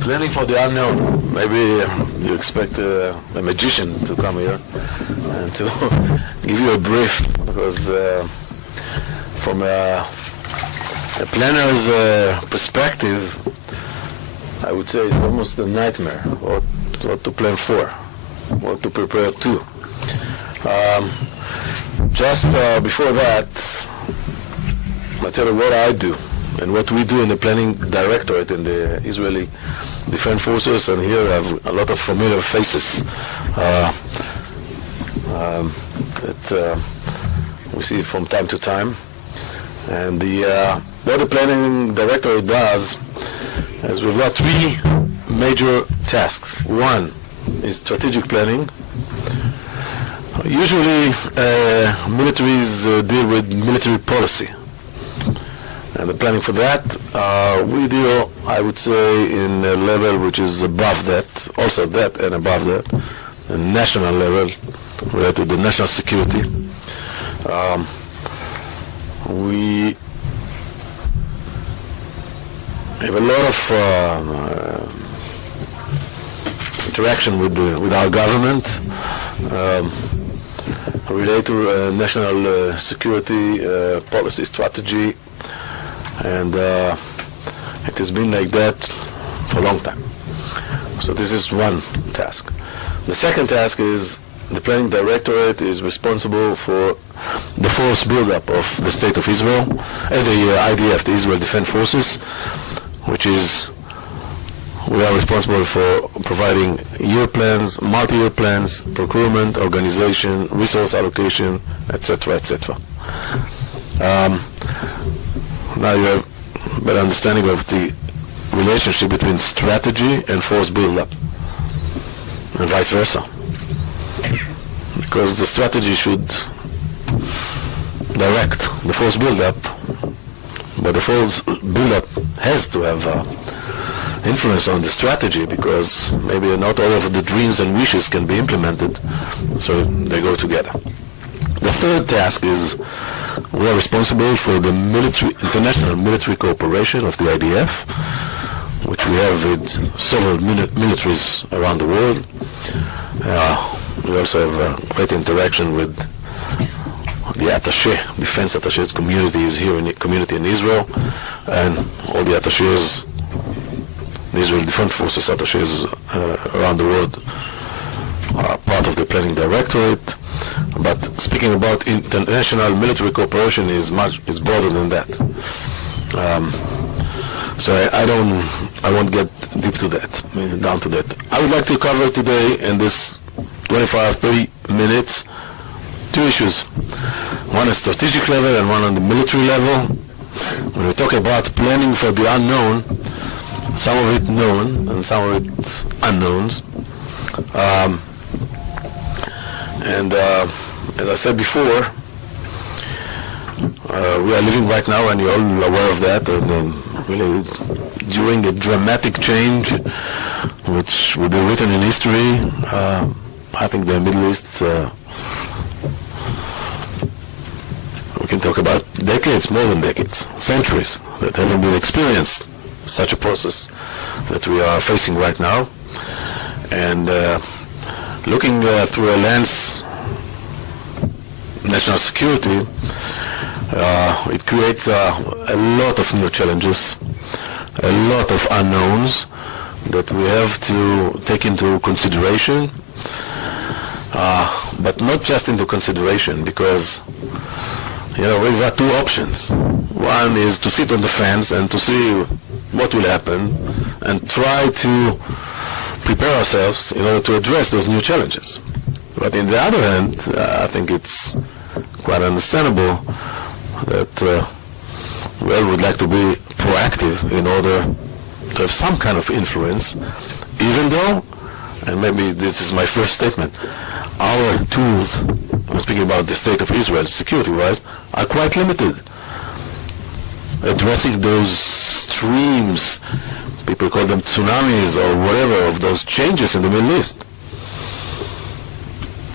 Planning for the unknown. Maybe you expect a magician to come here and to give you a brief, because from a planner's perspective, I would say it's almost a nightmare what to plan for, what to prepare to. Just before that, I'll tell you what I do and what we do in the Planning Directorate in the Israeli Defense Forces, and here I have a lot of familiar faces that we see from time to time. And what the Planning Directorate does is we've got three major tasks. One is strategic planning. Usually militaries deal with military policy, and the planning for that we deal, I would say, in a level which is above that, also that and above that, the national level related to the national security. We have a lot of interaction with our government related to national security policy strategy, and it has been like that for a long time. So this is one task. The second task is the Planning Directorate is responsible for the force buildup of the State of Israel, the IDF, the Israel Defense Forces, which is, we are responsible for providing year plans, multi-year plans, procurement, organization, resource allocation, etc., etc. Now you have a better understanding of the relationship between strategy and force buildup, and vice versa. Because the strategy should direct the force buildup, but the force buildup has to have influence on the strategy, because maybe not all of the dreams and wishes can be implemented, so they go together. The third task is we are responsible for the international military cooperation of the IDF, which we have with several militaries around the world. We also have great interaction with the attaché, defense attachés communities here in the community in Israel, and all the attachés, the Israel Defense Forces attachés around the world are part of the Planning Directorate. But speaking about international military cooperation is broader than that. So I won't get deep to that, down to that. I would like to cover today in this 25-30 minutes two issues. One is strategic level and one on the military level. When we talk about planning for the unknown, some of it known and some of it unknowns. As I said before, we are living right now, and you're all aware of that, and really during a dramatic change which will be written in history. I think the Middle East, we can talk about decades, more than decades, centuries, that haven't been experienced such a process that we are facing right now. And looking through a lens, national security, it creates a lot of new challenges, a lot of unknowns that we have to take into consideration, but not just into consideration, because we've got two options. One is to sit on the fence and to see what will happen and try to prepare ourselves in order to address those new challenges. But on the other hand, I think it's quite understandable that we all would like to be proactive in order to have some kind of influence, even though, and maybe this is my first statement, our tools, I'm speaking about the State of Israel security-wise, are quite limited. Addressing those streams, people call them tsunamis or whatever, of those changes in the Middle East.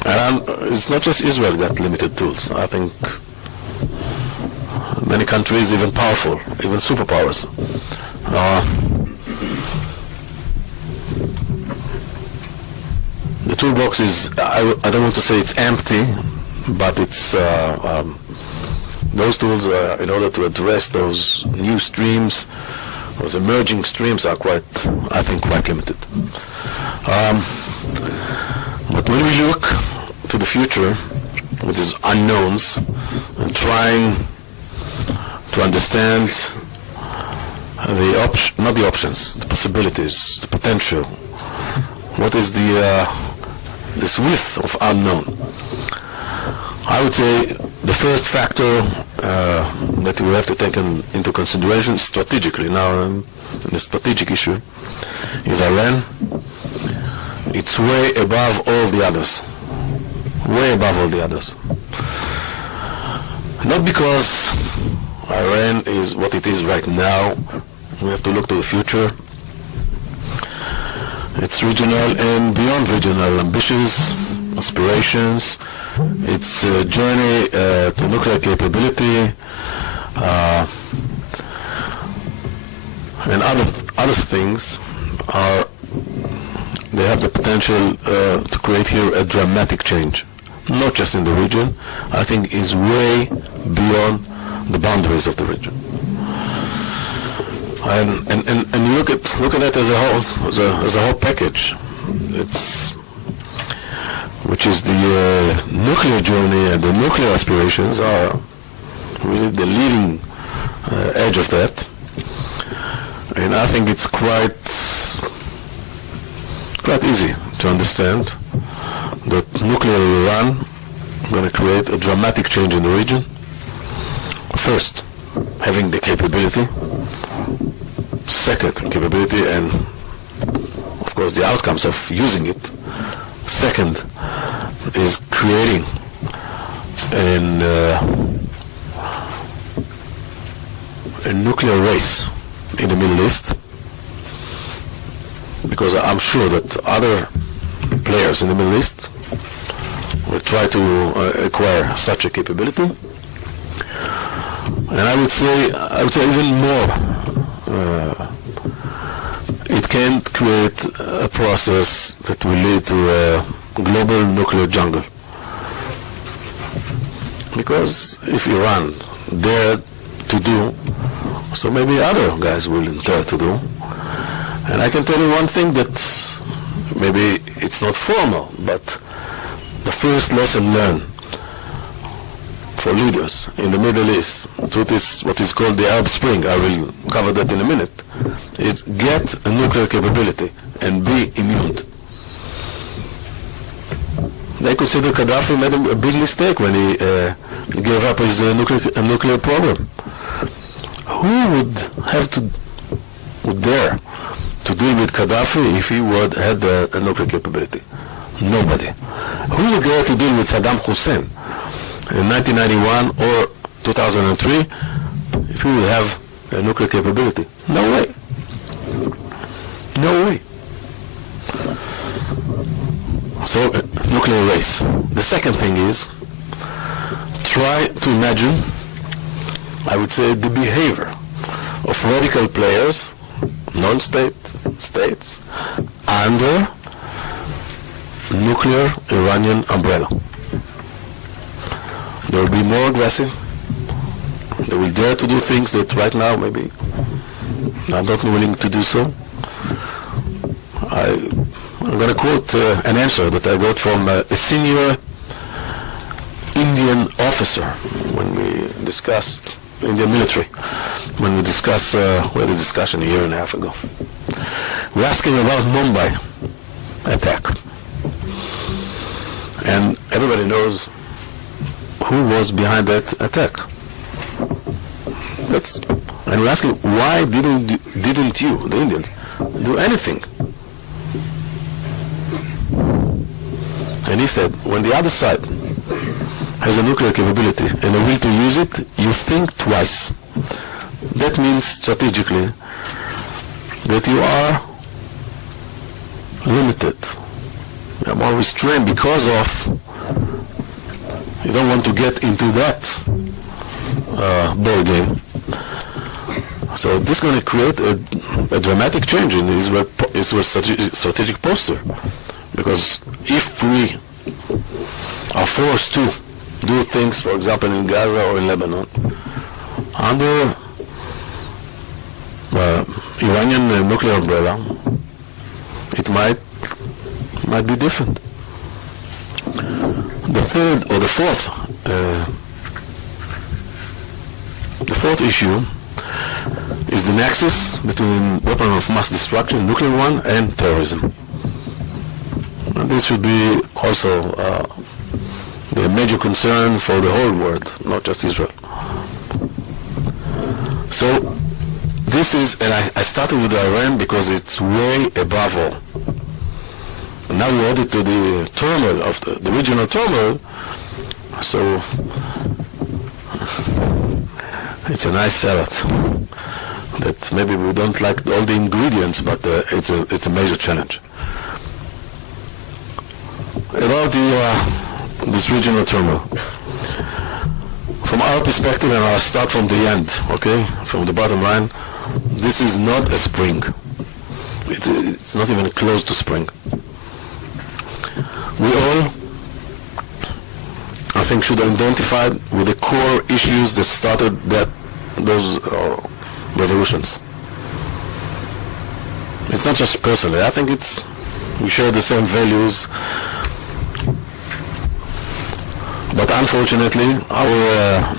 And it's not just Israel got limited tools. I think many countries, even powerful, even superpowers, The toolbox is, I don't want to say it's empty, but it's those tools are, in order to address those new streams, those emerging streams, are quite, I think, quite limited. But when we look to the future with these unknowns and trying to understand not the options, the possibilities, the potential, what is this width of unknown? I would say the first factor that we have to take into consideration strategically now, in the strategic issue, is Iran. It's way above all the others. Way above all the others. Not because Iran is what it is right now. We have to look to the future. Its regional and beyond regional ambitions, aspirations, its journey to nuclear capability, and other things they have the potential to create here a dramatic change, not just in the region. I think is way beyond the boundaries of the region. And you look at it as a whole, as a whole package. Which is the nuclear journey and the nuclear aspirations are really the leading edge of that. And I think it's quite easy to understand that nuclear Iran is going to create a dramatic change in the region. First, having the capability. Second, capability and, of course, the outcomes of using it. Second is creating a nuclear race in the Middle East, because I'm sure that other players in the Middle East will try to acquire such a capability. And I would say even more. It can create a process that will lead to a global nuclear jungle. Because if Iran dared to do, so maybe other guys will dare to do. And I can tell you one thing that maybe it's not formal, but the first lesson learned for leaders in the Middle East, to this, what is called the Arab Spring, I will cover that in a minute, is get a nuclear capability and be immune. They consider Gaddafi made a big mistake when he gave up his nuclear program. Who would dare to deal with Gaddafi if he had a nuclear capability? Nobody. Who would dare to deal with Saddam Hussein in 1991 or 2003 if he would have a nuclear capability? No way. No way. So, nuclear race. The second thing is, try to imagine, I would say, the behavior of radical players, non-state states, under nuclear Iranian umbrella. They will be more aggressive. They will dare to do things that right now maybe I'm not willing to do so. I'm going to quote an answer that I got from a senior Indian officer when we discussed Indian military. When we discussed, we had a discussion a year and a half ago. We asked him about Mumbai attack, and everybody knows who was behind that attack. And we asked him, why didn't you, the Indians, do anything? And he said, when the other side has a nuclear capability and a will to use it, you think twice. That means strategically that you are limited, you are more restrained because of you don't want to get into that ball game. So this is going to create a a dramatic change in Israel's strategic posture. Because if we are forced to do things, for example, in Gaza or in Lebanon, under Iranian nuclear umbrella, it might be different. The fourth issue is the nexus between weapon of mass destruction, nuclear one, and terrorism. And this should be also a major concern for the whole world, not just Israel. So this is, and I started with Iran because it's way above all. And now we add it to the turmoil of the regional turmoil, so it's a nice salad that maybe we don't like all the ingredients, but it's a major challenge. About this regional turmoil, from our perspective, and I'll start from the end, okay, from the bottom line, this is not a spring. It's not even close to spring. We all, I think, should identify with the core issues that started those revolutions. It's not just personally. I think we share the same values. But unfortunately, our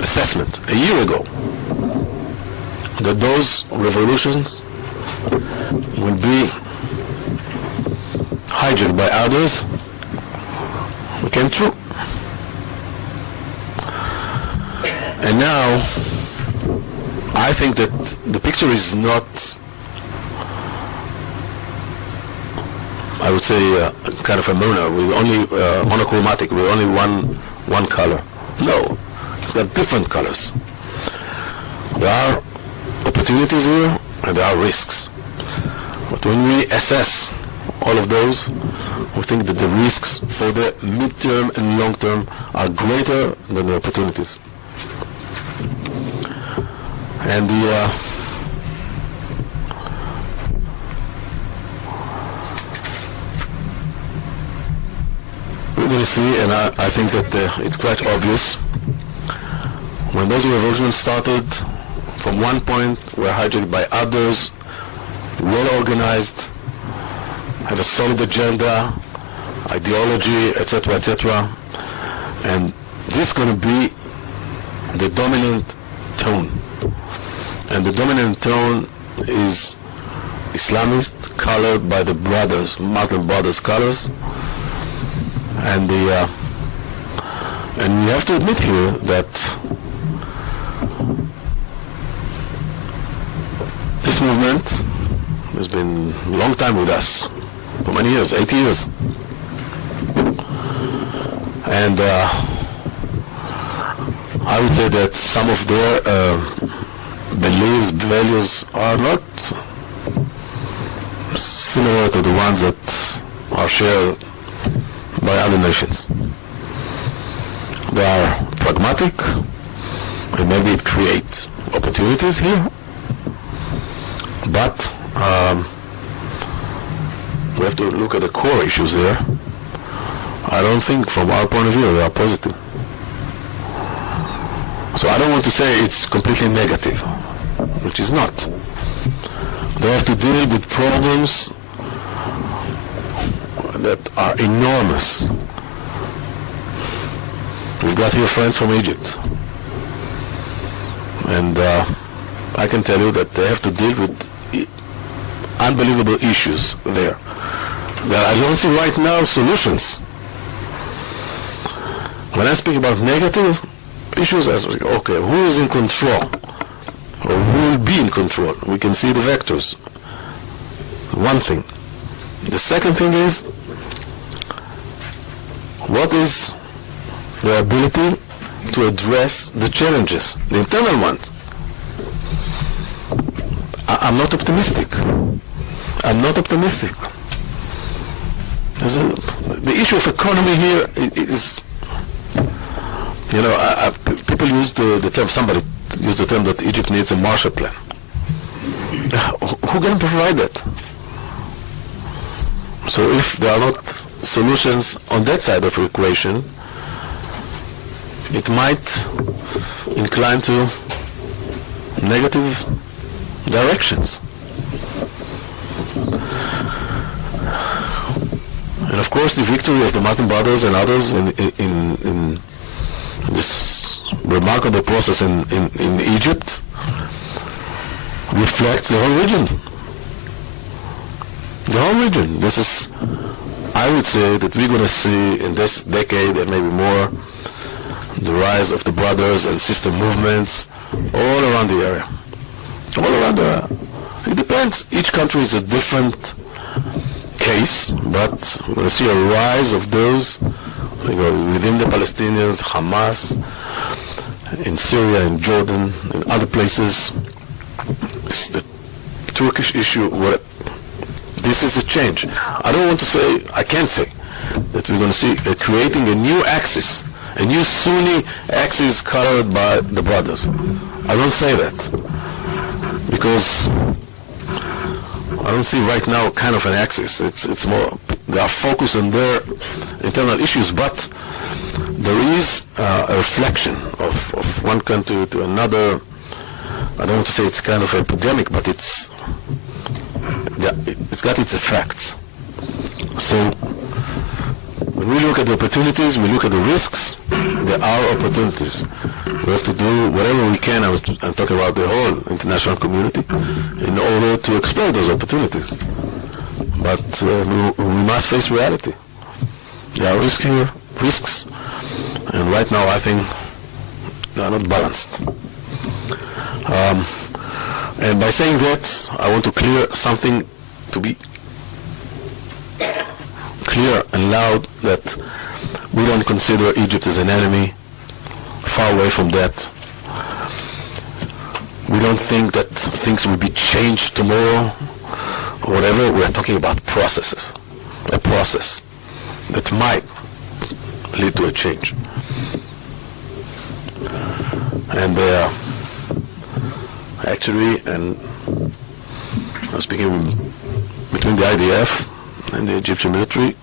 assessment a year ago that those revolutions will be hijacked by others became true. And now, I think that the picture is not, I would say, kind of a monochromatic, with only one color. No, it's got different colors. There are opportunities here, and there are risks. But when we assess all of those, we think that the risks for the mid-term and long-term are greater than the opportunities. And we're going to see, and I think that it's quite obvious, when those revolutions started, from one point were hijacked by others, well organized, have a solid agenda, ideology, etc., etc. And this is going to be the dominant tone. And the dominant tone is Islamist, colored by the brothers, Muslim brothers' colors. And we have to admit here that this movement has been a long time with us, for many years, 80 years. And I would say that some of their beliefs, values are not similar to the ones that are shared by other nations. They are pragmatic, and maybe it creates opportunities here, but we have to look at the core issues there. I don't think from our point of view they are positive. So I don't want to say it's completely negative, which is not. They have to deal with problems that are enormous. We've got here friends from Egypt, and I can tell you that they have to deal with unbelievable issues there. I don't see right now solutions. When I speak about negative issues, I say, okay, who is in control? Or who will be in control? We can see the vectors. One thing. The second thing is, what is their ability to address the challenges, the internal ones? I'm not optimistic. I'm not optimistic. The issue of economy here is, people use the term, somebody used the term that Egypt needs a Marshall Plan. who can provide that? So if there are not solutions on that side of the equation, it might incline to negative directions. And of course, the victory of the Muslim Brothers and others in this remarkable process in Egypt reflects the whole region. The whole region. This is, I would say, that we're going to see in this decade and maybe more the rise of the brothers and sister movements all around the area. All around the area. It depends. Each country is a different case, but we're going to see a rise of those within the Palestinians, Hamas, in Syria, in Jordan, in other places. It's the Turkish issue. This is a change. I don't want to say, I can't say, that we're going to see creating a new axis, a new Sunni axis colored by the brothers. I don't say that, because I don't see right now kind of an axis. It's more, they are focused on their internal issues, but there is a reflection of one country to another. I don't want to say it's kind of epidemic, but it's got its effects. So when we look at the opportunities, we look at the risks. There are opportunities. We have to do whatever we can. I'm talking about the whole international community in order to exploit those opportunities. But we must face reality. There are risks, and right now I think they are not balanced. And by saying that, I want to clear something, to be clear and loud, that we don't consider Egypt as an enemy. Far away from that. We don't think that things will be changed tomorrow or whatever. We are talking about processes. A process that might lead to a change. And actually, and I was speaking between the IDF and the Egyptian military,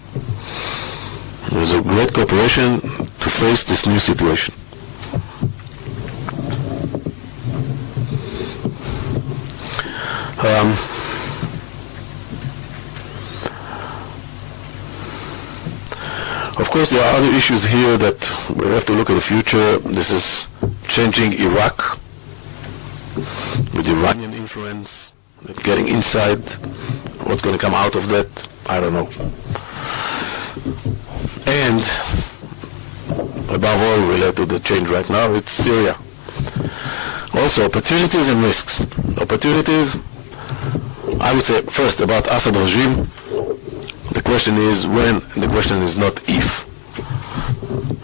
there's a great cooperation to face this new situation. Of course, there are other issues here that we have to look at the future. This is changing Iraq with Iranian influence, getting inside. What's going to come out of that, I don't know. And above all, related to the change right now, it's Syria. Also, opportunities and risks. Opportunities, I would say first about Assad regime. The question is when, the question is not if.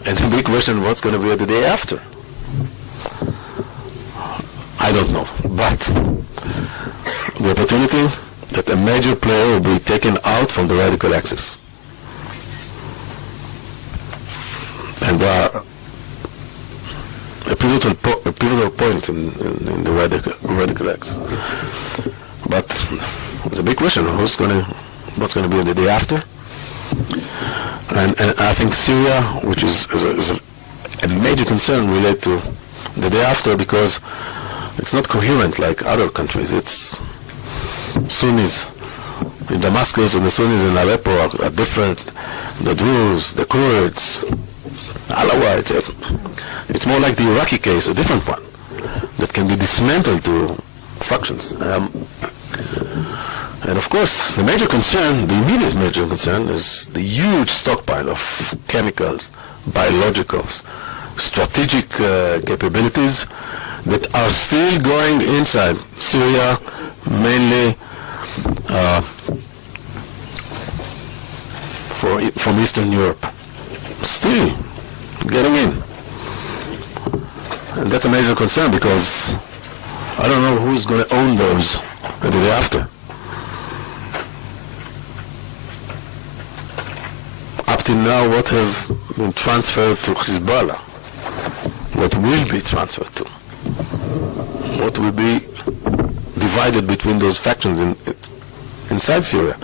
And the big question, what's going to be the day after? I don't know. But the opportunity that a major player will be taken out from the radical axis. And a pivotal point in the radical axis. But it's a big question, what's going to be the day after? And I think Syria, which is a major concern related to the day after, because it's not coherent like other countries. It's Sunnis in Damascus and the Sunnis in Aleppo are different. The Druze, the Kurds, Alawites. It's more like the Iraqi case, a different one, that can be dismantled to fractions. And of course, the major concern, the immediate major concern, is the huge stockpile of chemicals, biologicals, strategic capabilities that are still going inside Syria, mainly from Eastern Europe. Still getting in. And that's a major concern, because I don't know who's going to own those the day after. Up till now, what have been transferred to Hezbollah? What will be transferred to? What will be divided between those factions inside Syria,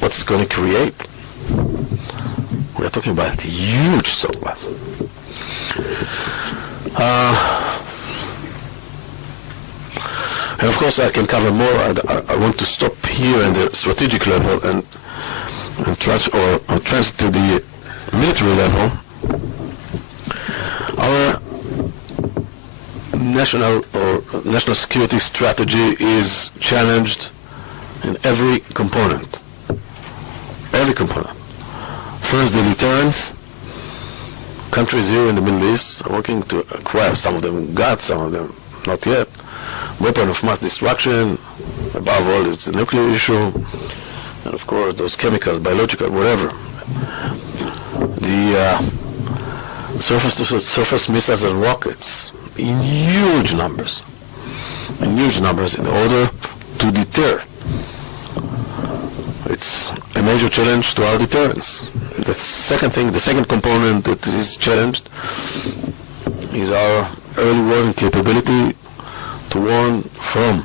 what's going to create? We are talking about huge stockpiles. And of course, I can cover more. I want to stop here in the strategic level and transfer to the military level. Our national security strategy is challenged in every component. Every component. First, the deterrence. Countries here in the Middle East are working to acquire. Some of them got, some of them not yet. Weapon of mass destruction. Above all, it's the nuclear issue, and of course those chemicals, biological, whatever. The surface missiles and rockets in huge numbers in order to deter. It's a major challenge to our deterrence. The second component that is challenged is our early warning capability to warn from,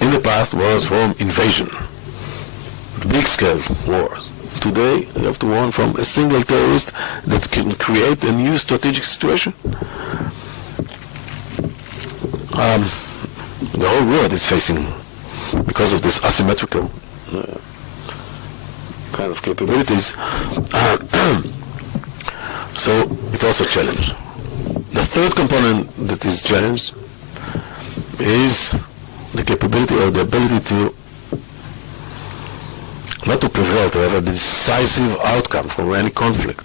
in the past, was from invasion, big-scale wars. Today, you have to warn from a single terrorist that can create a new strategic situation. The whole world is facing, because of this asymmetrical kind of capabilities, so it's also a challenge. The third component that is challenged is the capability or the ability to not to prevail, to have a decisive outcome from any conflict.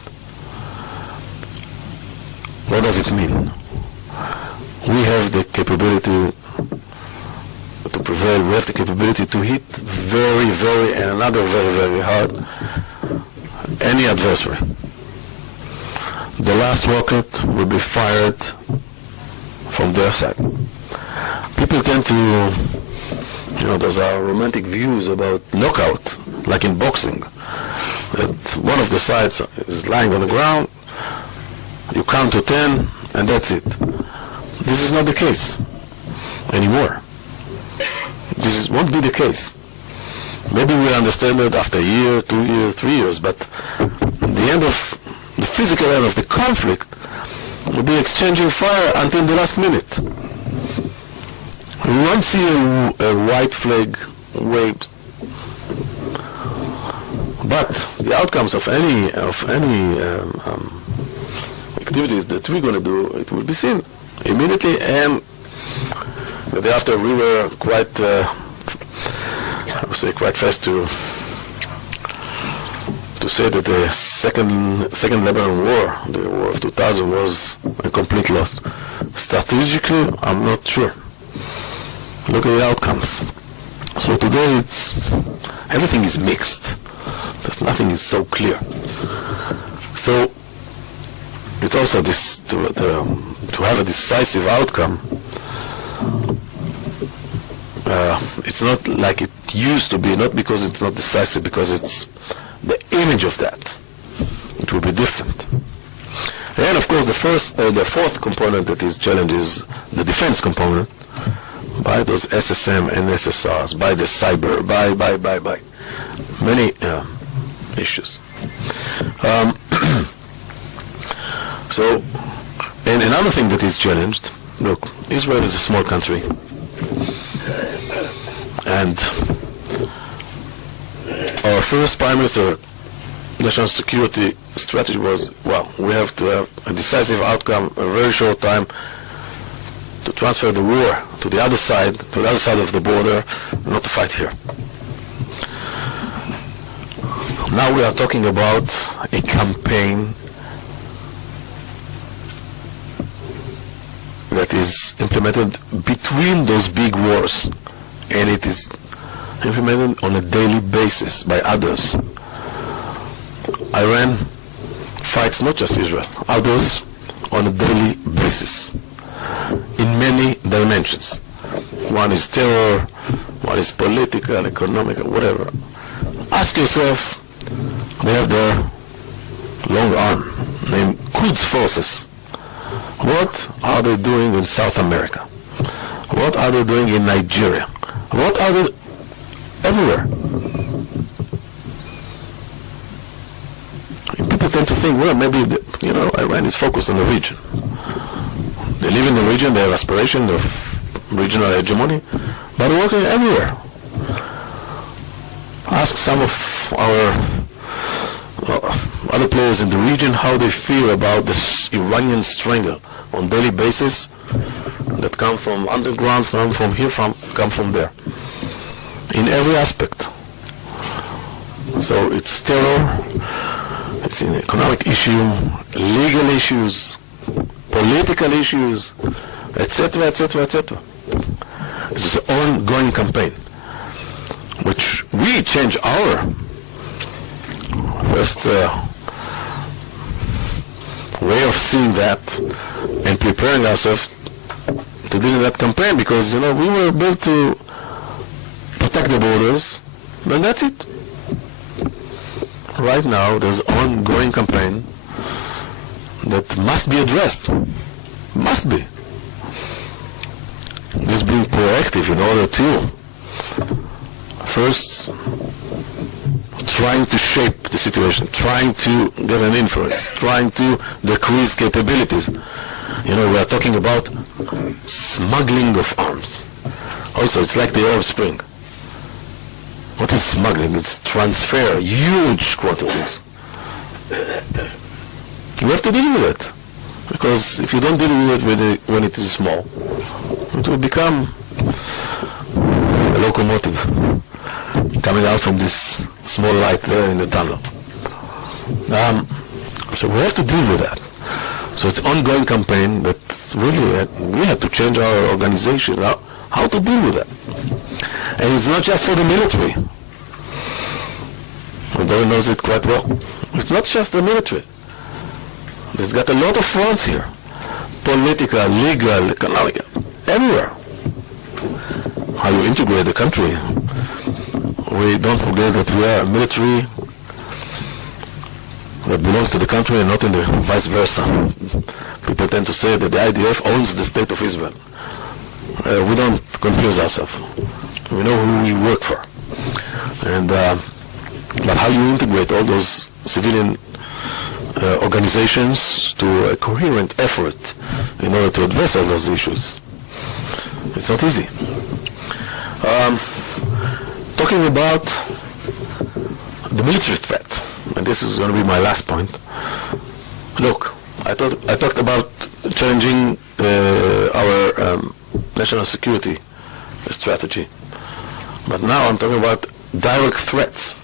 What does it mean? We have the capability to prevail, we have the capability to hit very, very, and another very, very hard any adversary. The last rocket will be fired from their side. People tend to, those are romantic views about knockout, like in boxing, that one of the sides is lying on the ground, you count to 10, and that's it. This is not the case anymore. This won't be the case. Maybe we'll understand it after a year, 2 years, 3 years, but the end of the physical end of the conflict will be exchanging fire until the last minute. We won't see a white flag waved, but the outcomes of any activities that we're going to do, it will be seen immediately. And the day after, we were quite, I would say, quite fast to say that the second Lebanon War, the War of 2000, was a complete loss. Strategically, I'm not sure. Look at the outcomes. So today, everything is mixed. Nothing is so clear. So it's also this to have a decisive outcome. It's not like it used to be, not because it's not decisive, because it's the image of that. It will be different. And of course, the fourth component that is challenged is the defense component, by those SSM and SSRs, by the cyber, by many issues. So, and another thing that is challenged, look, Israel is a small country, and our first Prime Minister national security strategy was, well, we have to have a decisive outcome, a very short time, to transfer the war to the other side of the border, not to fight here. Now we are talking about a campaign that is implemented between those big wars, and it is implemented on a daily basis by others. Iran fights not just Israel, others on a daily basis in many dimensions. One is terror, one is political, economic, whatever. Ask yourself, they have their long arm named Quds forces. What are they doing in South America? What are they doing in Nigeria? What are they everywhere? People tend to think, well, maybe, Iran is focused on the region. They live in the region, they have aspirations of regional hegemony, but they're working everywhere. Ask some of our other players in the region how they feel about this Iranian strangle on daily basis that come from underground, come from here, come from there, in every aspect. So it's terror, it's an economic issue, legal issues, political issues, etc., etc., etc. It's an ongoing campaign, which we change our first way of seeing that and preparing ourselves to deal with that campaign, because we were built to protect the borders, and that's it. Right now there's an ongoing campaign that must be addressed. Must be. This being proactive in order to first trying to shape the situation, trying to get an influence, trying to decrease capabilities. We are talking about smuggling of arms. Also, it's like the Arab Spring. What is smuggling? It's transfer, huge quantities. You have to deal with it, because if you don't deal with it when it is small, it will become a locomotive coming out from this small light there in the tunnel. So we have to deal with that. So it's an ongoing campaign that really we have to change our organization, how to deal with that. And it's not just for the military. Everybody knows it quite well. It's not just the military. There's got a lot of fronts here. Political, legal, economic, everywhere. How you integrate the country. We don't forget that we are a military that belongs to the country and not in the vice versa. People tend to say that the IDF owns the state of Israel. We don't confuse ourselves. We know who we work for. And but how you integrate all those civilian organizations to a coherent effort in order to address all those issues, it's not easy. Talking about the military threat, and this is going to be my last point. Look, I talked about challenging our national security strategy, but now I'm talking about direct threats.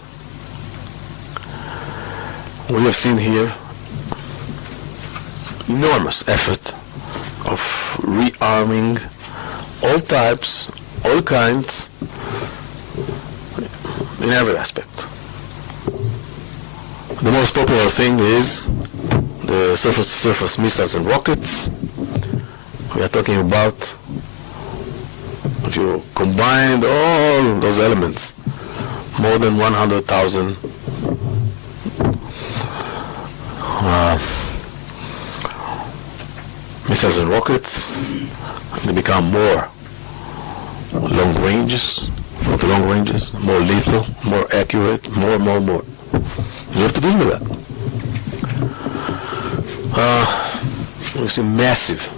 We have seen here enormous effort of rearming all types, all kinds, in every aspect. The most popular thing is the surface-to-surface missiles and rockets. We are talking about, if you combine all those elements, more than 100,000 missiles and rockets. They become more long ranges, for the long ranges, more lethal, more accurate, more. You have to deal with that. We see massive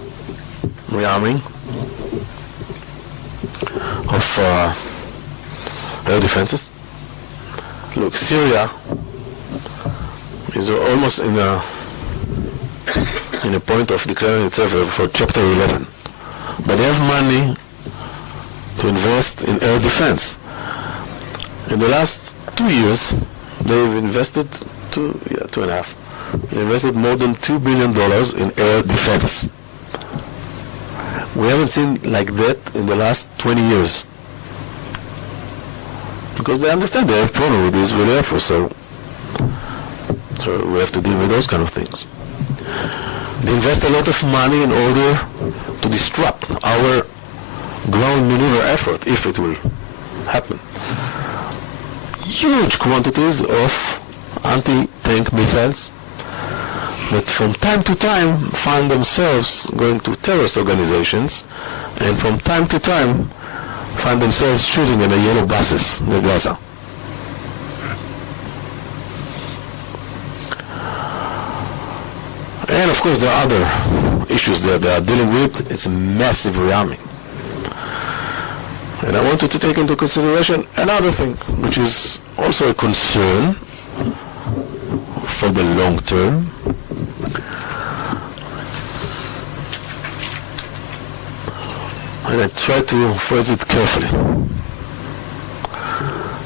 rearming of air defenses. Look, Syria is almost in a point of declaring itself for Chapter 11. But they have money to invest in air defense. In the last 2 years, they've invested 2.5. They invested more than $2 billion in air defense. We haven't seen like that in the last 20 years. Because they understand they have problem with the Israeli Air Force, so we have to deal with those kind of things. They invest a lot of money in order to disrupt our ground maneuver effort, if it will happen. Huge quantities of anti-tank missiles that from time to time find themselves going to terrorist organizations and from time to time find themselves shooting in the yellow buses near Gaza. And of course there are other issues that they are dealing with. It's a massive rearming. And I wanted to take into consideration another thing, which is also a concern for the long term. And I try to phrase it carefully.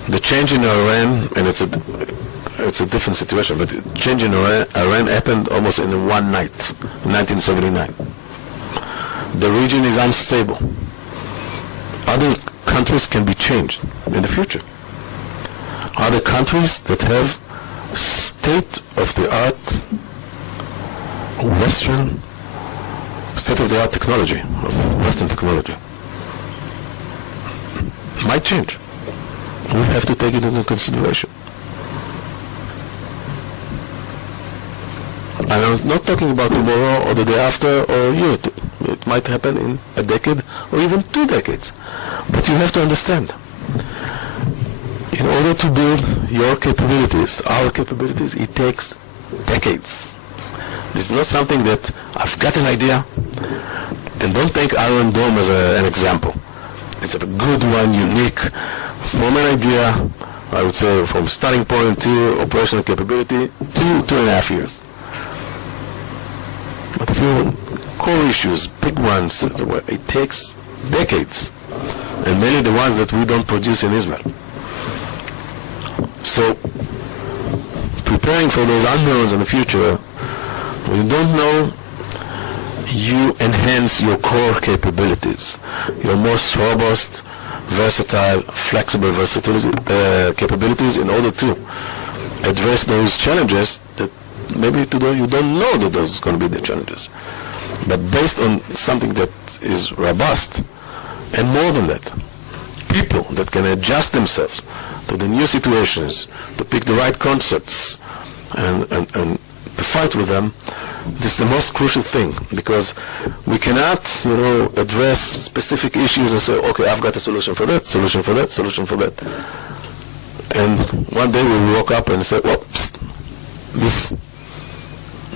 The change in Iran, and it's a different situation, but the change in Iran happened almost in one night, in 1979. The region is unstable. Other countries can be changed in the future. Other countries that have state-of-the-art Western, state-of-the-art technology, of Western technology, might change. We have to take it into consideration. And I'm not talking about tomorrow or the day after or a year. It might happen in a decade or even 2 decades. But you have to understand, in order to build your capabilities, our capabilities, it takes decades. This is not something that I've got an idea, and don't take Iron Dome as an example. It's a good one, unique, from an idea, I would say from starting point to operational capability, 2.5 years. But if you core issues, big ones, it takes decades, and mainly the ones that we don't produce in Israel. So, preparing for those unknowns in the future, when you don't know, you enhance your core capabilities, your most robust, versatile, flexible capabilities in order to address those challenges that maybe you don't know that those are going to be the challenges. But based on something that is robust, and more than that, people that can adjust themselves to the new situations, to pick the right concepts, and to fight with them, this is the most crucial thing, because we cannot, address specific issues and say, okay, I've got a solution for that, solution for that, solution for that. And one day we will woke up and say, whoops,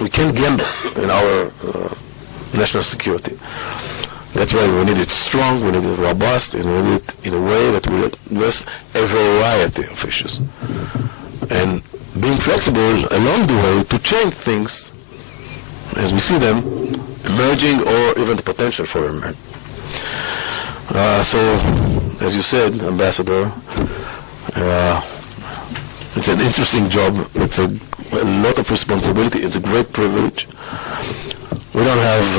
we can't gamble in our national security. That's why we need it strong, we need it robust, and we need it in a way that will address a variety of issues. And being flexible along the way to change things as we see them emerging or even the potential for emerging. So, as you said, Ambassador, it's an interesting job. It's a lot of responsibility. It's a great privilege. We don't have,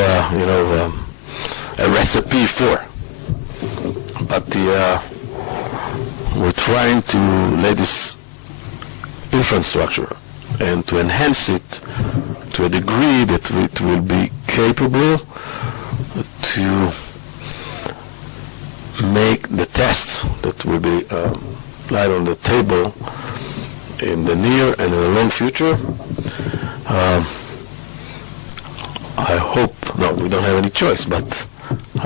a recipe for, but we're trying to lay this infrastructure and to enhance it to a degree that it will be capable to make the tests that will be laid on the table in the near and in the long future. I hope, no, we don't have any choice, but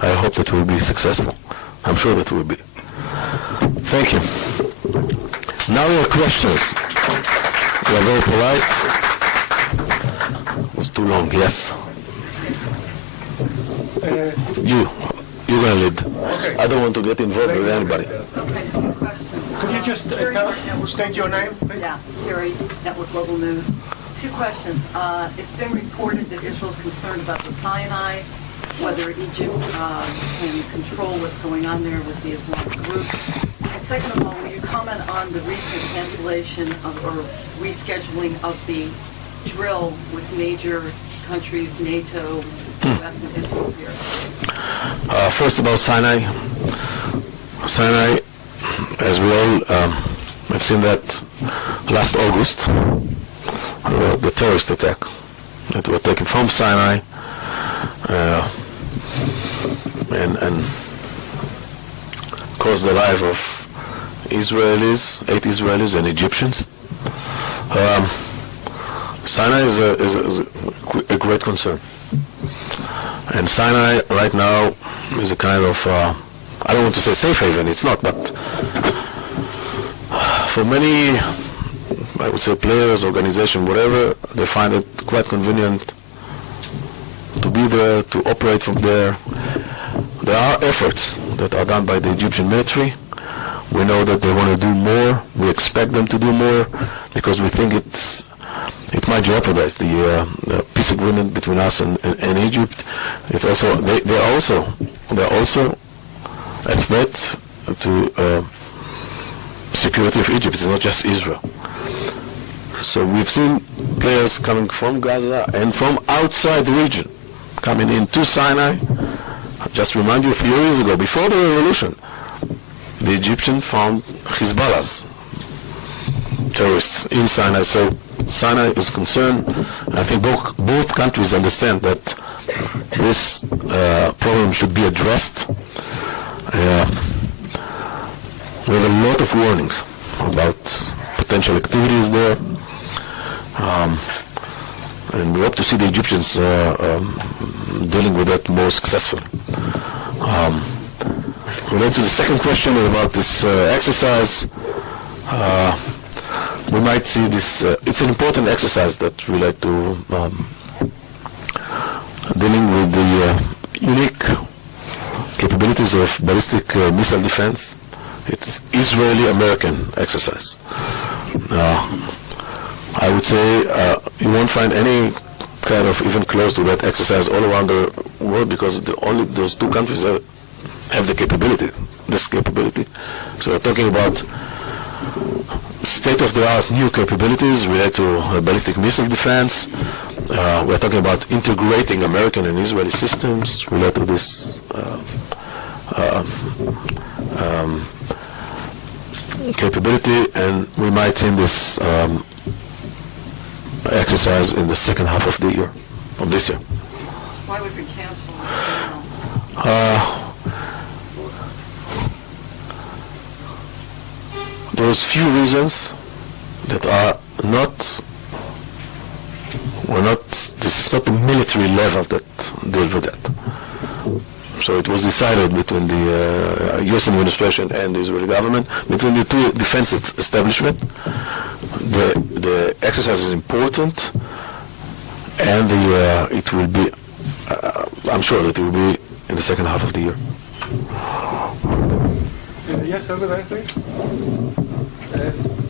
I hope that we'll be successful. I'm sure that we'll be. Thank you. Now your questions. You are very polite. It was too long, yes. You're going to lead. Okay. I don't want to get involved with anybody. Okay, 2 questions. Could you just state your name, please? Yeah, Terry, Network Global News. 2 questions. It's been reported that Israel's concerned about the Sinai, whether Egypt can control what's going on there with the Islamic groups. And second of all, will you comment on the recent cancellation or rescheduling of the drill with major countries, NATO, US, and Israel here? First about Sinai. Sinai, as we all have seen that last August, the terrorist attack that were taken from Sinai and caused the life of Israelis, 8 Israelis and Egyptians. Sinai is a great concern. And Sinai right now is a kind of, I don't want to say safe haven, it's not, but for many, I would say players, organization, whatever, they find it quite convenient to be there, to operate from there. There are efforts that are done by the Egyptian military. We know that they want to do more. We expect them to do more because we think it might jeopardize the peace agreement between us and Egypt. It's also they're also a threat to security of Egypt. It's not just Israel. So we've seen players coming from Gaza and from outside the region coming into Sinai. Just remind you, a few years ago, before the revolution, the Egyptians found Hezbollah's terrorists in Sinai. So Sinai is concerned. I think both countries understand that this problem should be addressed. We have a lot of warnings about potential activities there. And we hope to see the Egyptians dealing with that more successfully. Related to the second question about this exercise, we might see this, it's an important exercise that relates to dealing with the unique capabilities of ballistic missile defense. It's Israeli-American exercise. I would say you won't find any kind of even close to that exercise all around the world because only those two countries have the capability, this capability. So we're talking about state-of-the-art new capabilities related to ballistic missile defense. We're talking about integrating American and Israeli systems related to this capability, and we might see this exercise in the second half of the year, of this year. Why was it canceled? There's few reasons that are not, this is not the military level that deal with that. So it was decided between the U.S. administration and the Israeli government, between the two defense establishment. The exercise is important, and it will be, I'm sure that it will be in the second half of the year. Yes, over there, please.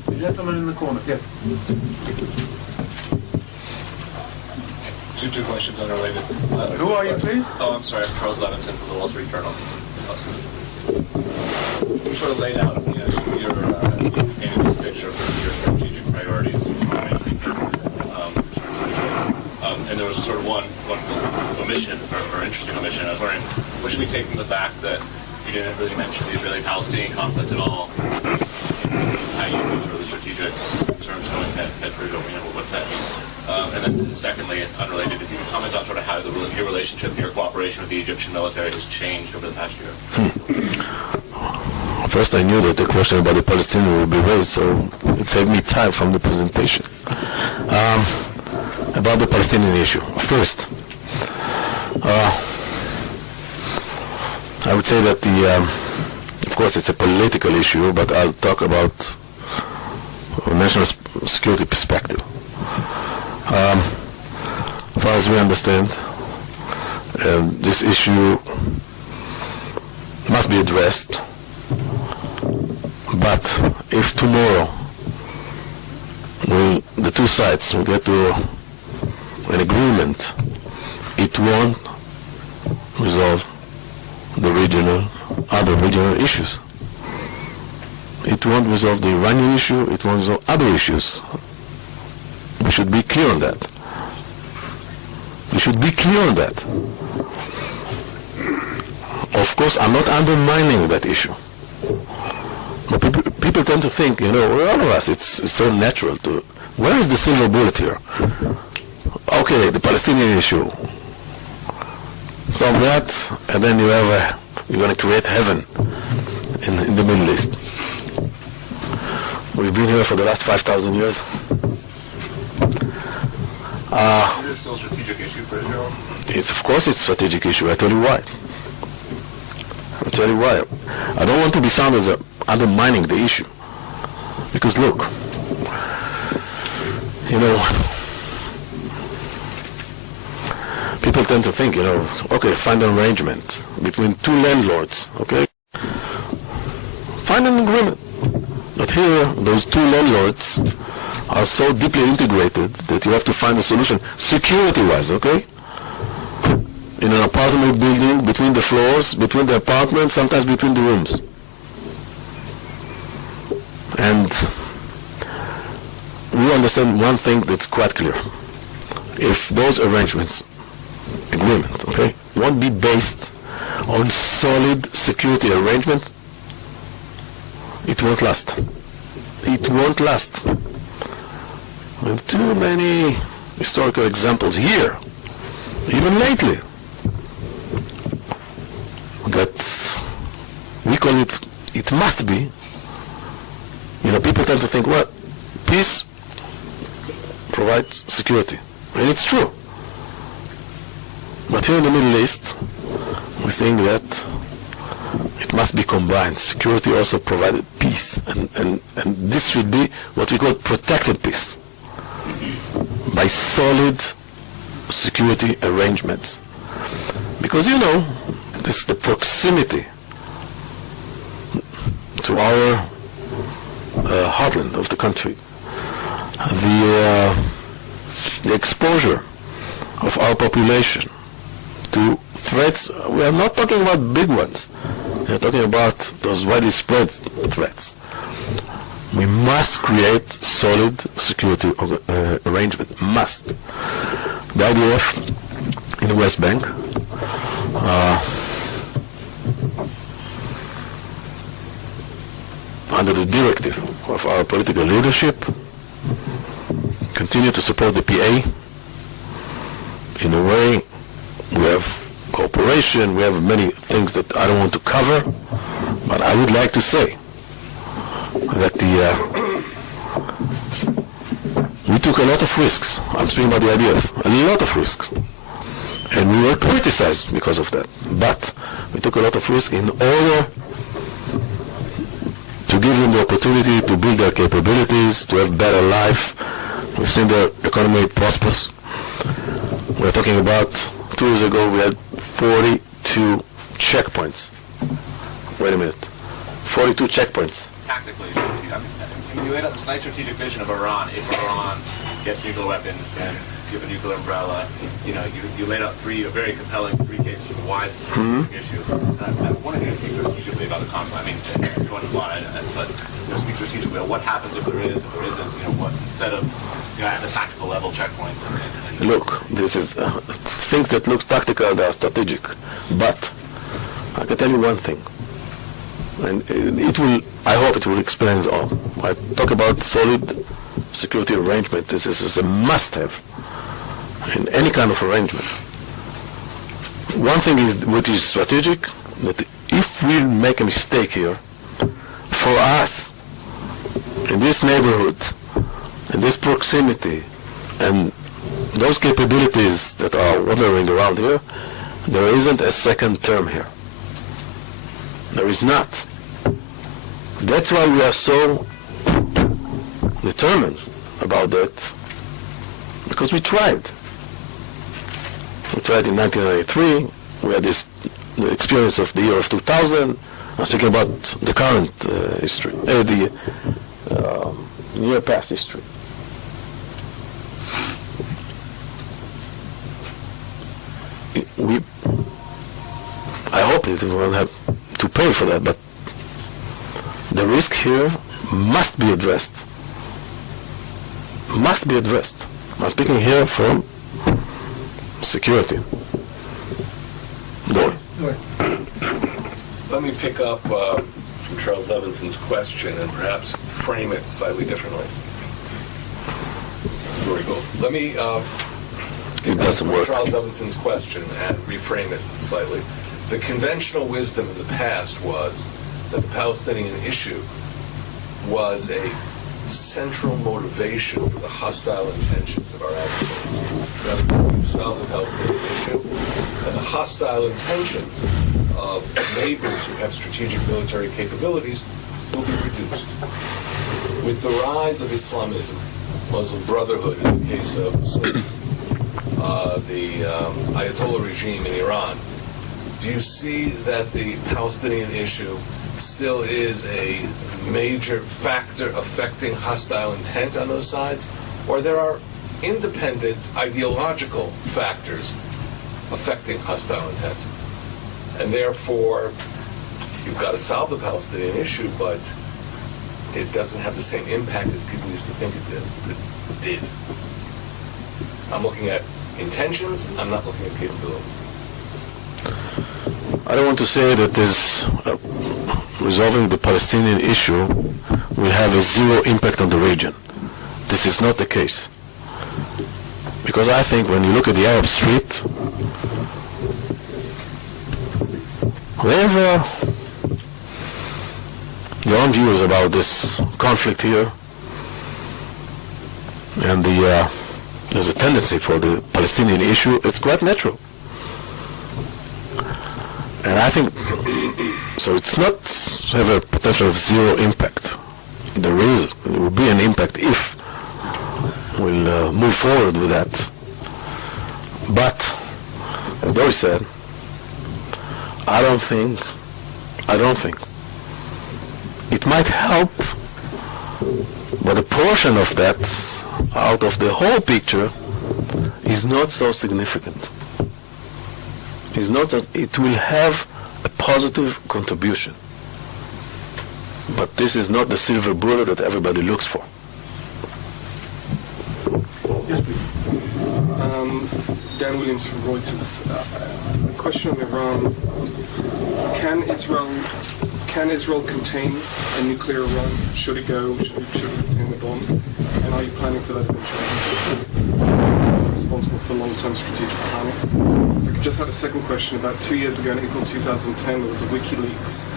The gentleman in the corner, yes. Two questions unrelated. Who are you, please? Oh, I'm sorry. I'm Charles Levinson from the Wall Street Journal. You sort of laid out, your painted this picture for your strategic priorities, and there was sort of one omission or interesting omission. I was wondering, what should we take from the fact that you didn't really mention the Israeli-Palestinian conflict at all? How you view sort of the strategic terms going head for what's that mean? And then secondly, unrelated, if you can comment on sort of how your relationship, your cooperation with the Egyptian military has changed over the past year. First, I knew that the question about the Palestinians would be raised, so it saved me time from the presentation. About the Palestinian issue. First, I would say that of course it's a political issue, but I'll talk about a national security perspective. As far as we understand, this issue must be addressed, but if tomorrow the two sides will get to an agreement, it won't resolve the other regional issues. It won't resolve the Iranian issue, it won't resolve other issues. We should be clear on that. We should be clear on that. Of course, I'm not undermining that issue. But people tend to think, all of us, it's so natural to, where is the silver bullet here? Okay, the Palestinian issue. Solve that, and then you're going to create heaven in the Middle East. We've been here for the last 5,000 years. Is it still a strategic issue for Israel? It's, of course, it's a strategic issue. I tell you why. I don't want to be sound as undermining the issue. Because look, people tend to think, okay, find an arrangement between two landlords, okay? Find an agreement. But here, those two landlords are so deeply integrated that you have to find a solution security-wise, okay? In an apartment building, between the floors, between the apartments, sometimes between the rooms. And we understand one thing that's quite clear. If those arrangements, agreement, okay, won't be based on solid security arrangement, it won't last. It won't last. We have too many historical examples here, even lately, that we call it must be. People tend to think, well, peace provides security. And it's true. But here in the Middle East, we think that it must be combined. Security also provided peace. And this should be what we call protected peace, by solid security arrangements. Because this is the proximity to our heartland of the country. The exposure of our population to threats. We are not talking about big ones. We are talking about those widely spread threats. We must create solid security arrangement. Must. The IDF in the West Bank under the directive of our political leadership, continue to support the PA in a way. We have cooperation, we have many things that I don't want to cover, but I would like to say that we took a lot of risks. I'm speaking about the IDF, a lot of risks. And we were criticized because of that. But we took a lot of risk in order to give them the opportunity to build their capabilities, to have better life. We've seen their economy prosperous. We're talking about 2 years ago we had 42 checkpoints. Wait a minute. 42 checkpoints. Tactically, you laid out this nice strategic vision of Iran. If Iran gets nuclear weapons and you have a nuclear umbrella, you laid out a very compelling three cases for why this is an issue. And I want to hear you speak strategically about the conflict. I mean, you're going to lie, but speak strategically about what happens if there is, if there isn't, what instead of at the tactical level checkpoints. And look, this is things that look tactical, they are strategic. But I can tell you one thing, and I hope it will explain all. I talk about solid security arrangement. This is a must-have in any kind of arrangement. One thing is which is strategic, that if we make a mistake here, for us, in this neighborhood, in this proximity, and those capabilities that are wandering around here, there isn't a second term here. There is not. That's why we are so determined about that, because we tried. We tried in 1993. We had the experience of the year of 2000. I'm speaking about the current history, the near past history. I hope that we will have to pay for that, but the risk here must be addressed. Must be addressed. I'm speaking here from security. Dory. Let me pick up from Charles Levinson's question and perhaps frame it slightly differently. Dory, go. Let me It doesn't work. Charles Levinson's question and reframe it slightly. The conventional wisdom in the past was that the Palestinian issue was a central motivation for the hostile intentions of our adversaries. Now, you solve the Palestinian issue, and the hostile intentions of neighbors who have strategic military capabilities will be reduced. With the rise of Islamism, Muslim Brotherhood in the case of Sunnis, the Ayatollah regime in Iran, do you see that the Palestinian issue still is a major factor affecting hostile intent on those sides? Or there are independent ideological factors affecting hostile intent? And therefore, you've got to solve the Palestinian issue, but it doesn't have the same impact as people used to think it did. I'm looking at intentions, I'm not looking at capabilities. I don't want to say that resolving the Palestinian issue will have a zero impact on the region. This is not the case. Because I think when you look at the Arab Street, they have their own views about this conflict here, and there's a tendency for the Palestinian issue. It's quite natural. And I think, so it's not have a potential of zero impact. There will be an impact if we'll move forward with that. But, as Dory said, I don't think it might help, but a portion of that out of the whole picture is not so significant. Is not that it will have a positive contribution. But this is not the silver bullet that everybody looks for. Yes, please. Dan Williams from Reuters. A question on Iran. Can Israel contain a nuclear Iran? Should it go? Should it contain the bomb? And are you planning for that eventually? Responsible for long-term strategic planning. I just had a second question. About 2 years ago, in April 2010, there was a WikiLeaks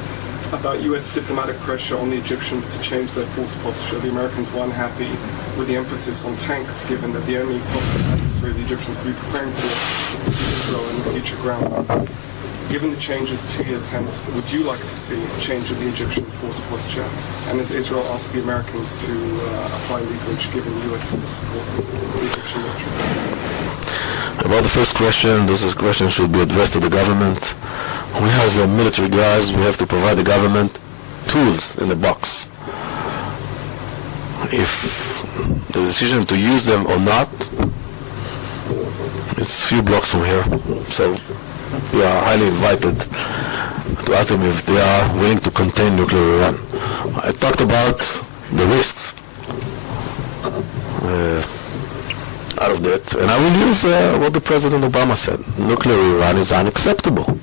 about U.S. diplomatic pressure on the Egyptians to change their force posture. The Americans were unhappy with the emphasis on tanks, given that the only possible adversary the Egyptians would be preparing for would be Israel in the future ground war. Given the changes 2 years hence, would you like to see a change in the Egyptian force posture? And has Israel asked the Americans to apply leverage, given U.S. support the Egyptian military? About the first question, this question should be addressed to the government. We as the military guys, we have to provide the government tools in the box. If the decision to use them or not, it's a few blocks from here. So we are highly invited to ask them if they are willing to contain nuclear Iran. I talked about the risks out of that, and I will use what the President Obama said. Nuclear Iran is unacceptable.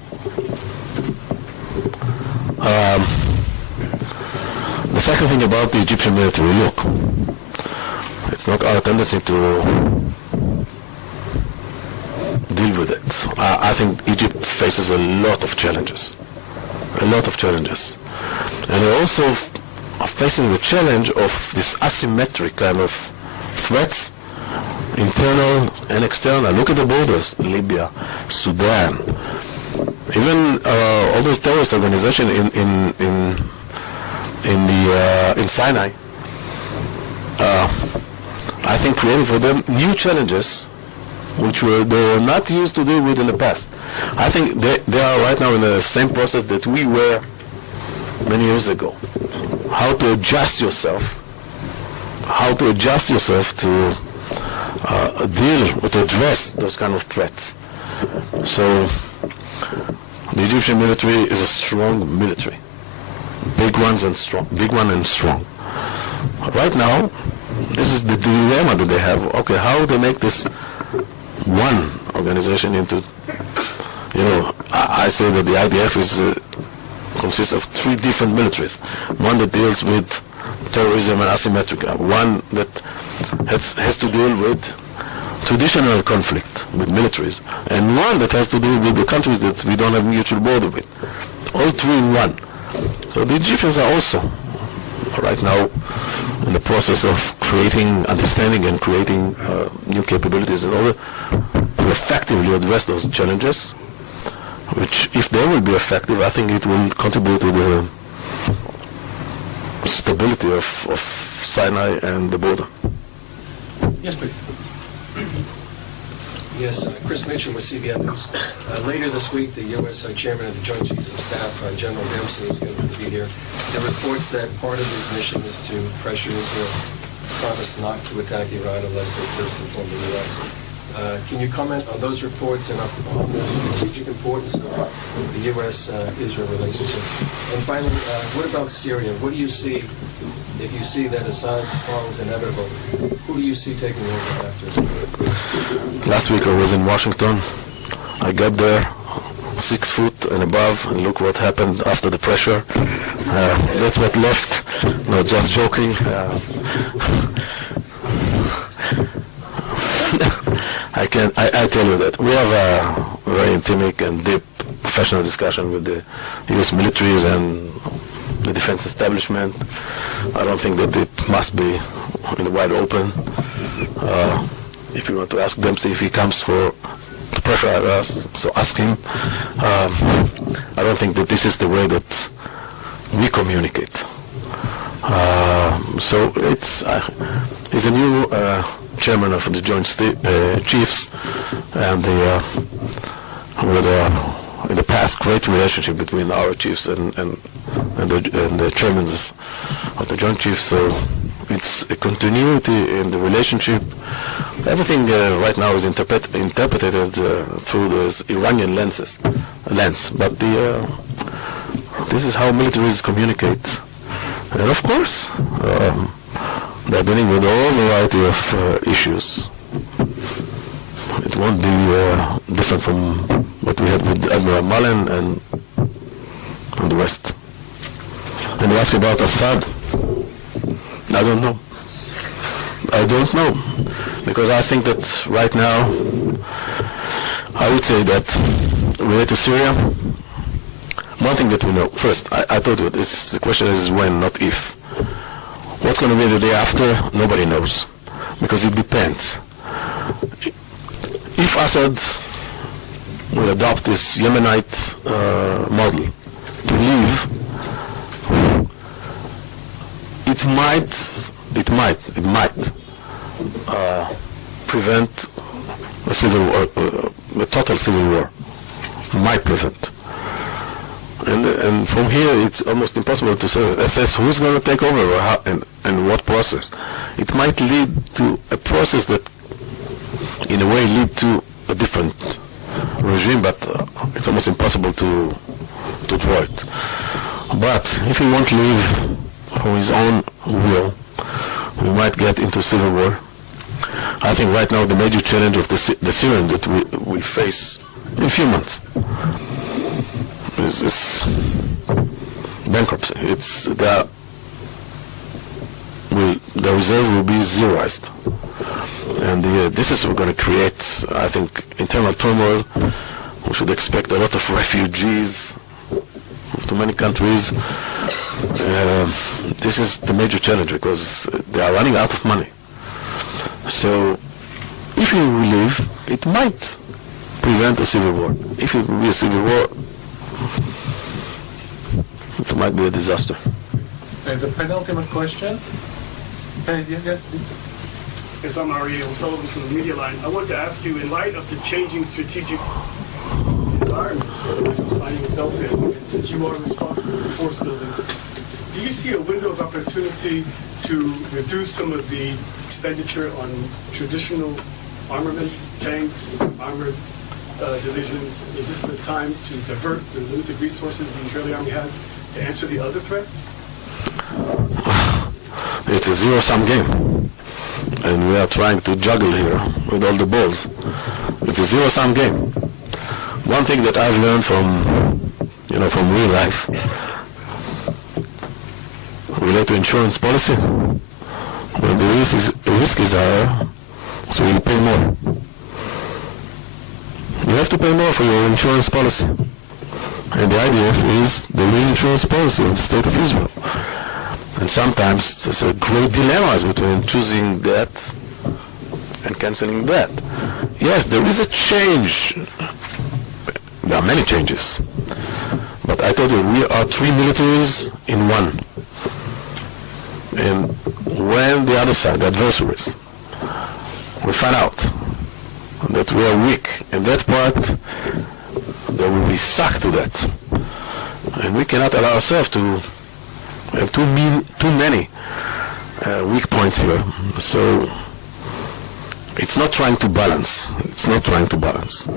The second thing about the Egyptian military, look, it's not our tendency to deal with it. I think Egypt faces a lot of challenges. And they also are facing the challenge of this asymmetric kind of threats, internal and external. Look at the borders, Libya, Sudan, even all those terrorist organizations in Sinai. I think creating for them new challenges which they were not used to deal with in the past. I think they are right now in the same process that we were many years ago. How to adjust yourself to deal with, address those kind of threats. So the Egyptian military is a strong military, big one and strong. Right now, this is the dilemma that they have. Okay, how they make this one organization into, I say that the IDF consists of 3 different militaries. One that deals with terrorism and asymmetric, one that has to deal with traditional conflict with militaries, and one that has to do with the countries that we don't have mutual border with. All 3 in one. So the Egyptians are also right now in the process of creating, understanding and creating new capabilities in order to effectively address those challenges, which, if they will be effective, I think it will contribute to the stability of Sinai and the border. Yes, please. Yes, Chris Mitchell with CBN News. Later this week, the U.S. Chairman of the Joint Chiefs of Staff, General Dempsey, is going to be here. There are reports that part of his mission is to pressure Israel to promise not to attack Iran unless they first inform the U.S. Can you comment on those reports and on the strategic importance of the U.S.-Israel relationship? And finally, what about Syria? What do you see, if you see that Assad's fall is inevitable, who do you see taking over after? Last week I was in Washington. I got there 6 foot and above, and look what happened after the pressure. That's what left. No, just joking. I tell you that we have a very intimate and deep professional discussion with the U.S. militaries and the defense establishment. I don't think that it must be in the wide open. If you want to ask Dempsey if he comes to pressurize us, so ask him. I don't think that this is the way that we communicate. So he's a new chairman of the Joint Chiefs, and with in the past great relationship between our chiefs and the chairmen of the Joint Chiefs. So it's a continuity in the relationship. Everything right now is interpreted through the Iranian lens, but this is how militaries communicate. And of course, they're dealing with all variety of issues. It won't be different from what we had with Admiral Mullen and the rest. And you ask about Assad, I don't know. Because I think that right now, I would say that related to Syria, one thing that we know, first, I told you, the question is when, not if. What's going to be the day after, nobody knows, because it depends. If Assad will adopt this Yemenite model to leave, it might prevent a civil war, a total civil war. Might prevent. And from here, it's almost impossible to assess who's going to take over or how, and what process. It might lead to a process that, in a way, lead to a different regime, but it's almost impossible to draw it. But if he won't leave for his own will, we might get into civil war. I think right now the major challenge of the Syrian that we will face in a few months is bankruptcy. The reserve will be zeroized, and this is going to create, I think, internal turmoil. We should expect a lot of refugees to many countries. This is the major challenge because they are running out of money. So, if he will leave, it might prevent a civil war. If it will be a civil war, it might be a disaster. The penultimate question. Yes. Yes, I'm Amir Eshel from the Media Line. I wanted to ask you, in light of the changing strategic environment which is finding itself in, and since you are responsible for force building, do you see a window of opportunity to reduce some of the expenditure on traditional armament, tanks, armored divisions? Is this the time to divert the limited resources the Israeli army has to answer the other threats? It's a zero-sum game, and we are trying to juggle here with all the balls. It's a zero-sum game. One thing that I've learned from real life, related to insurance policy, when the risk is higher, so you pay more. You have to pay more for your insurance policy. And the IDF is the real insurance policy of the State of Israel. And sometimes there's a great dilemma between choosing that and canceling that. Yes, there is a change. There are many changes. But I told you, we are three militaries in one. And when the other side, the adversaries, we find out that we are weak in that part, they will be sucked to that. And we cannot allow ourselves to have too many weak points here. So it's not trying to balance. It's not trying to balance.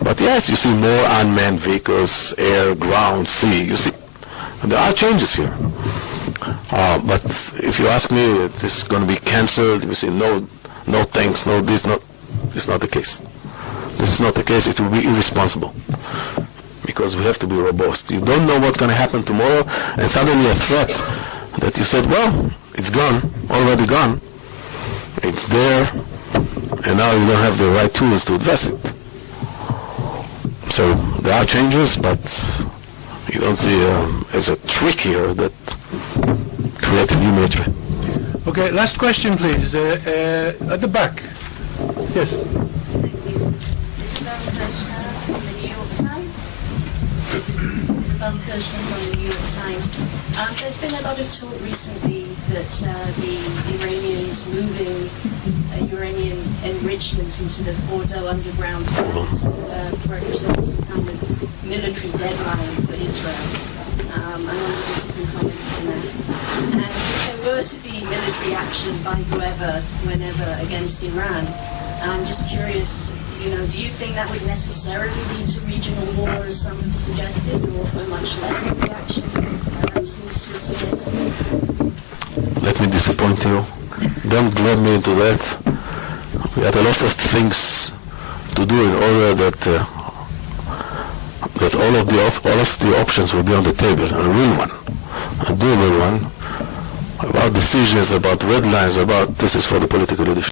But yes, you see more unmanned vehicles, air, ground, sea. You see, there are changes here. But if you ask me, this is going to be cancelled. You say no thanks, no this, no. It's not the case. This is not the case. It will be irresponsible because we have to be robust. You don't know what's going to happen tomorrow, and suddenly a threat that you said, well, it's gone, already gone. It's there, and now you don't have the right tools to address it. So there are changes, but you don't see as a trick here that create a new military. Okay, last question, please. At the back. Yes. Isabel Kirshner from the New York Times. There's been a lot of talk recently that the Iranians moving uranium enrichment into the Fordo underground plant represents some kind of military deadline for Israel. I wondered if you can comment on that. And if there were to be military actions by whoever, whenever, against Iran, I'm just curious, do you think that would necessarily lead to regional war, as some have suggested, or much less of the actions? That seems to suggest. Let me disappoint you. Don't grab me into that. We had a lot of things to do in order that all of the options will be on the table, a real one, a doable one, about decisions, about red lines, about this is for the political leadership.